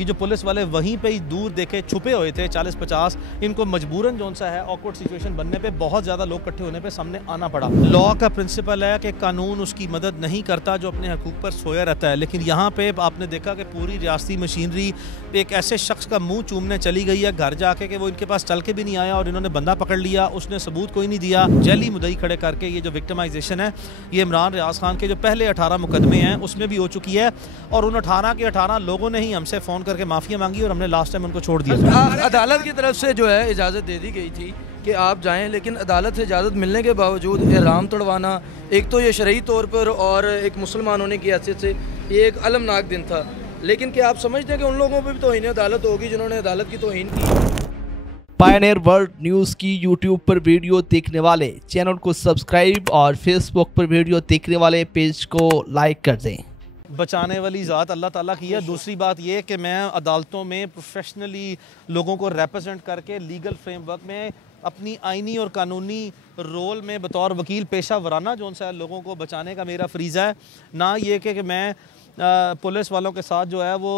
ये जो पुलिस वाले वहीं पे ही दूर देखे छुपे हुए थे 40-50, इनको मजबूरन जो सा है ऑकवर्ड सिचुएशन बनने पे बहुत ज़्यादा लोग इकट्ठे होने पे सामने आना पड़ा। लॉ का प्रिंसिपल है कि कानून उसकी मदद नहीं करता जो अपने हकूक़ पर सोया रहता है, लेकिन यहाँ पे आपने देखा कि पूरी रियासती मशीनरी एक ऐसे शख्स का मुँह चूमने चली गई है घर जाके कि वो इनके पास चल के भी नहीं आया और इन्होंने बंदा पकड़ लिया, उसने सबूत कोई नहीं दिया। जैली मुद्दई खड़े करके ये जो विक्टिमाइजेशन है ये इमरान रियाज खान के जो पहले 18 मुकदमे हैं उसमें भी हो चुकी है और उन 18 के 18 लोगों ने ही हमसे फ़ोन करके माफ़िया मांगी और हमने लास्ट टाइम उनको छोड़ दिया। अदालत की तरफ से जो है इजाज़त दे दी गई थी कि आप जाएं, लेकिन अदालत से इजाज़त मिलने के बावजूद एहराम तोड़वाना, एक तो ये शरई तौर पर और एक मुसलमान होने की हैसियत से ये एक अलमनाक दिन था। लेकिन क्या आप समझते हैं कि उन लोगों पर भी तौहीन अदालत होगी जिन्होंने अदालत की तौहीन की? पायनियर वर्ल्ड न्यूज़ की यूट्यूब पर वीडियो देखने वाले चैनल को सब्सक्राइब और फेसबुक पर वीडियो देखने वाले पेज को लाइक कर दें। बचाने वाली ज़ात अल्लाह ताला की है। दूसरी बात ये कि मैं अदालतों में प्रोफेशनली लोगों को रिप्रेजेंट करके लीगल फ्रेमवर्क में अपनी आइनी और कानूनी रोल में बतौर वकील पेशा वराना जो सा लोगों को बचाने का मेरा फ्रीज़ा है, ना ये कि मैं पुलिस वालों के साथ जो है वो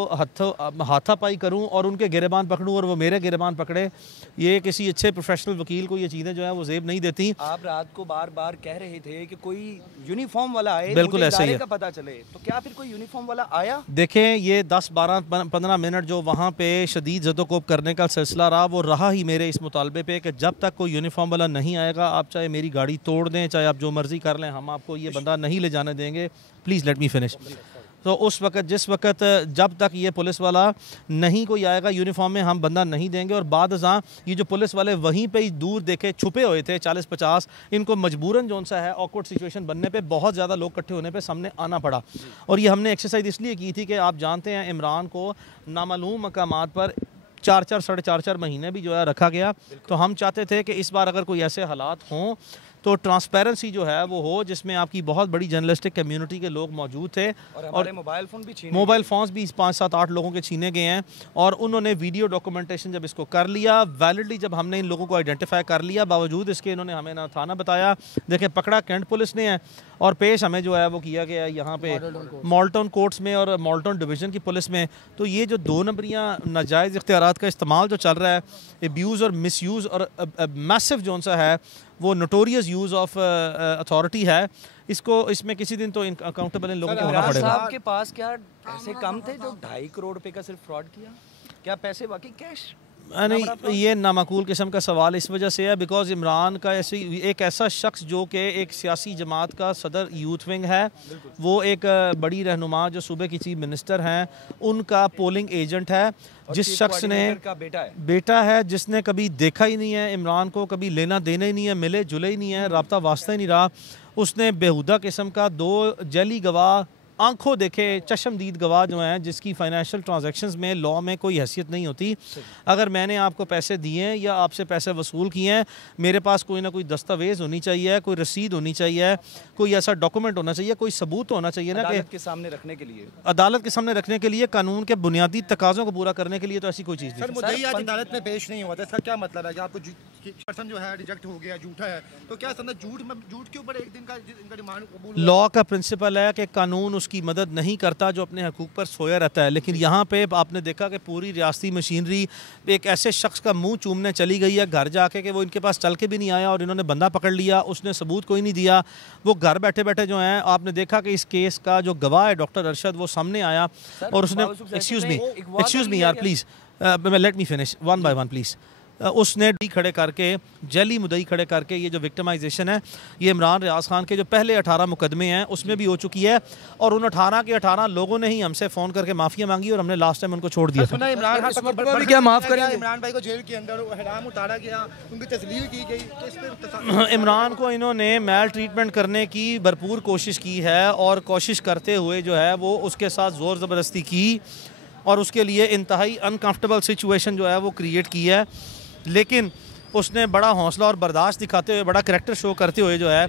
हाथापाई करूं और उनके गिरेबान पकड़ूं और वो मेरे गिरेबान पकड़े। ये किसी अच्छे प्रोफेशनल वकील को ये चीज़ें जो है वो जेब नहीं देती। आप रात को बार बार कह रहे थे कि कोई यूनिफॉर्म वाला आए, बिल्कुल ऐसे ही है, का पता चले, तो क्या फिर कोई यूनिफॉर्म वाला आया? देखें, ये 10-12-15 मिनट जो वहाँ पे शदीद ज़दोकोब करने का सिलसिला रहा वो रहा ही मेरे इस मुतालबे पे कि जब तक कोई यूनिफॉर्म वाला नहीं आएगा आप चाहे मेरी गाड़ी तोड़ दें, चाहे आप जो मर्ज़ी कर लें, हम आपको ये बंदा नहीं ले जाने देंगे। Please let me finish. तो उस वक्त जिस वक्त जब तक ये पुलिस वाला नहीं कोई आएगा यूनिफॉर्म में, हम बंदा नहीं देंगे। और बाद ये जो पुलिस वाले वहीं पे ही दूर देखे छुपे हुए थे 40-50, इनको मजबूरन जो सा है ऑकवर्ड सिचुएशन बनने पे बहुत ज़्यादा लोग इकट्ठे होने पे सामने आना पड़ा। और ये हमने एक्सरसाइज इसलिए की थी कि आप जानते हैं इमरान को नामालूम मकामात पर 4-4 साढ़े 4 महीने भी जो है रखा गया। तो हम चाहते थे कि इस बार अगर कोई ऐसे हालात हों तो ट्रांसपेरेंसी जो है वो हो जिसमें आपकी बहुत बड़ी जर्नलिस्टिक कम्युनिटी के लोग मौजूद थे। और मोबाइल फ़ोन भी मोबाइल फ़ोन्स भी 5-7-8 लोगों के छीने गए हैं और उन्होंने वीडियो डॉक्यूमेंटेशन जब इसको कर लिया, वैलिडली जब हमने इन लोगों को आइडेंटिफाई कर लिया, बावजूद इसके इन्होंने हमें ना थाना बताया। देखें, पकड़ा कैंट पुलिस ने है और पेश हमें जो है वो किया गया यहाँ पे मॉल्टन कोर्ट्स में और मॉल्टन डिवीज़न की पुलिस में। तो ये जो 2 नंबरियाँ नाजायज़ इख्तियारात का इस्तेमाल जो चल रहा है, एब्यूज़ और मिसयूज़ और मैसिव जो सा है वो नोटोरियस यूज़ ऑफ अथॉरिटी है, इसमें किसी दिन तो अकाउंटेबल इन लोगों को होना पड़ेगा। आपके पास क्या पैसे कम थे जो 2.5 करोड़ रुपए का सिर्फ फ्रॉड किया? क्या पैसे बाकी कैश? नहीं, ये नामाकूल किस्म का सवाल इस वजह से है बिकॉज इमरान का एक ऐसा शख्स जो कि एक सियासी जमात का सदर यूथ विंग है, वो एक बड़ी रहनुमा जो सूबे की चीफ मिनिस्टर हैं उनका पोलिंग एजेंट है, जिस शख्स ने बेटा है जिसने कभी देखा ही नहीं है इमरान को, कभी लेना देना ही नहीं है, मिले जुले ही नहीं है, रब्ता वास्ता ही नहीं रहा। उसने बेहुदा किस्म का 2 जैली गवाह, आंखों देखे चश्मदीद गवाह जो हैं जिसकी फाइनेंशियल ट्रांजैक्शंस में लॉ में कोई हैसियत नहीं होती। अगर मैंने आपको पैसे दिए हैं या आपसे पैसे वसूल किए हैं, मेरे पास कोई ना कोई दस्तावेज़ होनी चाहिए, कोई रसीद होनी चाहिए, कोई ऐसा डॉक्यूमेंट होना चाहिए, कोई सबूत होना चाहिए ना कि अदालत के सामने रखने के लिए कानून के बुनियादी तकाज़ों को पूरा करने के लिए। तो ऐसी कोई चीज़ नहीं। मुद्दई आज अदालत में पेश नहीं हुआ था, इसका क्या मतलब है कि आपको पर्सन जो है रिजेक्ट हो गया, झूठा है, तो क्या समझ झूठ के ऊपर एक दिन का इनका रिमांड कबूल? लॉ का प्रिंसिपल है कि कानून उसकी मदद नहीं करता जो अपने हकूक़ पर सोया रहता है, लेकिन यहाँ पे आपने देखा कि पूरी रियासती मशीनरी एक ऐसे शख्स का मुंह चूमने चली गई है घर जाके कि वो इनके पास चल के भी नहीं आया और इन्होंने बंदा पकड़ लिया, उसने सबूत कोई नहीं दिया। वो घर बैठे बैठे जो हैं, आपने देखा कि इस केस का जो गवाह है डॉक्टर अरशद, वो सामने आया और उसने एक्सक्यूज़ मी यार please, let me finish one by one please. उसने खड़े करके जैली मुद्दई खड़े करके ये जो विक्टिमाइजेशन है ये इमरान रियाज खान के जो पहले 18 मुकदमे हैं उसमें भी हो चुकी है और उन 18 के 18 लोगों ने ही हमसे फ़ोन करके माफ़िया मांगी और हमने लास्ट टाइम उनको छोड़ दिया था। क्या माफ़ करेंगे? इमरान भाई को जेल के अंदर हराम उतारा गया, उनकी तस्लील की गई। इमरान को इन्होंने मैल ट्रीटमेंट करने की भरपूर कोशिश की है और कोशिश करते हुए जो है वो उसके साथ ज़ोर ज़बरदस्ती की और उसके लिए इंतहाई अनकम्फर्टेबल सिचुएशन जो है वो क्रिएट की है। लेकिन उसने बड़ा हौसला और बर्दाश्त दिखाते हुए, बड़ा करैक्टर शो करते हुए जो है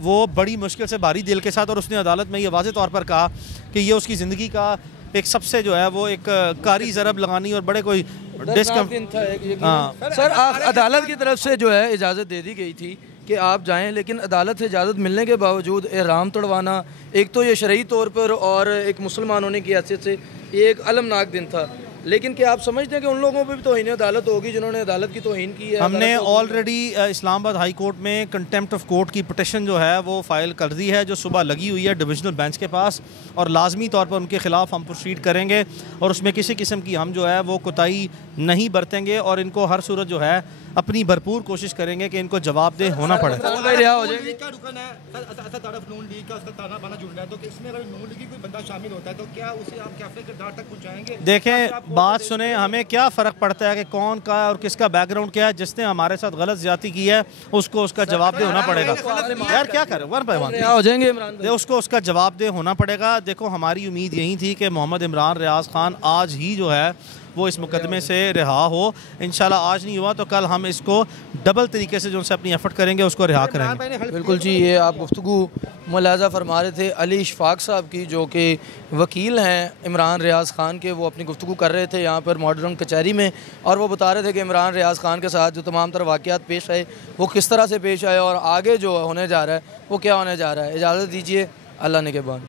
वो बड़ी मुश्किल से भारी दिल के साथ, और उसने अदालत में ये वाज़े तौर पर कहा कि ये उसकी ज़िंदगी का एक सबसे जो है वो एक कारी ज़रब लगानी और बड़े कोई सर अदालत की तरफ से जो है इजाज़त दे दी गई थी कि आप जाएं, लेकिन अदालत से इजाज़त मिलने के बावजूद एहराम तोड़वाना, एक तो ये शरई तौर पर और एक मुसलमान होने की हैसियत से ये एक अलमनाक दिन था। लेकिन क्या आप समझते हैं कि उन लोगों पे भी तौहीन अदालत होगी जिन्होंने अदालत की तौहीन की है? हमने ऑलरेडी इस्लामाबाद हाई कोर्ट में कंटेम्प्ट ऑफ कोर्ट की पिटिशन जो है वो फ़ाइल कर दी है, जो सुबह लगी हुई है डिविजनल बेंच के पास, और लाजमी तौर पर उनके ख़िलाफ़ हम प्रोसीड करेंगे और उसमें किसी किस्म की हम जो है वो कोताही नहीं बरतेंगे और इनको हर सूरत जो है अपनी भरपूर कोशिश करेंगे कि इनको जवाबदेह होना पड़े। रिहा हो जाएंगे। का रुकन है असद तरफ नून लीग का उसका ताना बाना जुड़ रहा है, तो इसमें अगर नून लीग की कोई बंदा शामिल होता है तो क्या उसे आप कैफे किरदार तक पहुंचाएंगे? देखें, बात सुने, हमें क्या फ़र्क पड़ता है कि कौन का और किसका बैकग्राउंड क्या है। जिसने हमारे साथ गलत ज्यादती की है उसको उसका जवाबदेह होना पड़ेगा। यार क्या करें, वन बाय वन रिहा हो जाएंगे इमरान भाई? उसको उसका जवाबदेह होना पड़ेगा। देखो, हमारी उम्मीद यही थी कि मोहम्मद इमरान रियाज खान आज ही जो है वो इस मुकदमे से रिहा हो। इंशाल्लाह आज नहीं हुआ तो कल हम इसको डबल तरीके से जो उनसे अपनी एफर्ट करेंगे उसको रिहा करेंगे। बिल्कुल जी, ये आप गुफ्तगू मुलाजा फरमा रहे थे अली इशफाक साहब की, जो कि वकील हैं इमरान रियाज खान के। वो अपनी गुफ्तगू कर रहे थे यहाँ पर मॉडर्न कचहरी में, और वो बता रहे थे कि इमरान रियाज खान के साथ जो तमाम तरह वाक़यात पेश आए वो किस तरह से पेश आए और आगे जो होने जा रहा है वो क्या होने जा रहा है। इजाज़त दीजिए, अल्लाह ने के बाद।